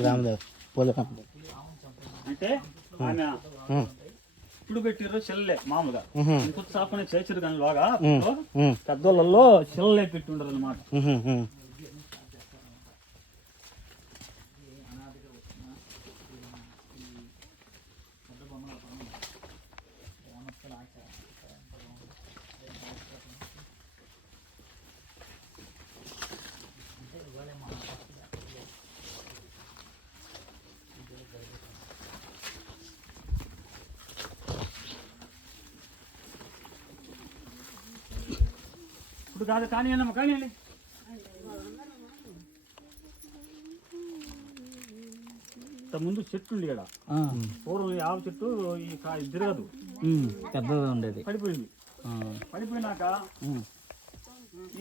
గ్రామదేవ్ పోలే అంటే ఆయన ఇప్పుడు పెట్టిర్రు చెల్లె మామూలుగా ఇంకొక సాపనే చేసిరు కానీ బాగా పెద్దోళ్ళలో చెల్లె పెట్టుండరు అనమాట. ఇప్పుడు కాదు కానీ అన్నమ్మ కానీ ముందు చెట్టు ఉంది కదా, పూర్వం ఆవ చెట్టు ఈ తిరగదు, పెద్దగా ఉండేది, పడిపోయింది. పడిపోయినాక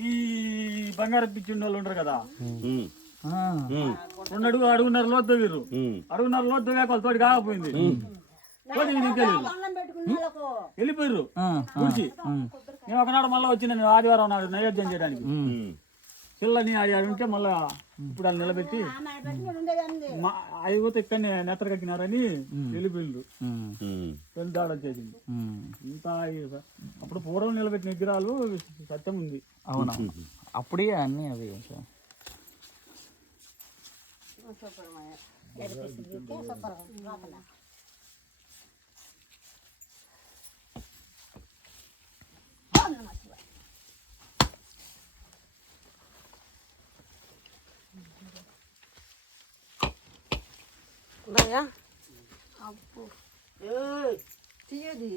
ఈ బంగారం పిచ్చి వాళ్ళు ఉండరు కదా, 2 అడుగు అడుగున్నర లోతు తవ్విర్రు. అడుగున్నర లోతు తవ్వాక వాళ్ళ తోటి కాకపోయింది, వెళ్ళిపోయారు కూర్చి. నేను ఒకనాడు మళ్ళీ వచ్చి నేను ఆదివారం నాడు నైవేద్యం చేయడానికి పిల్లని ఆడి ఉంటే మళ్ళా ఇప్పుడు వాళ్ళు నిలబెట్టి అయిపోతే ఇక్కడనే నెత్తరకెక్కినారని వెళ్ళిపోయిండు. దాడి వచ్చేసింది. ఇంత అప్పుడు పూర్వం నిలబెట్టిన విగ్రహాలు సత్యం ఉంది. అవునా, అప్పుడే అన్ని అవి తీయది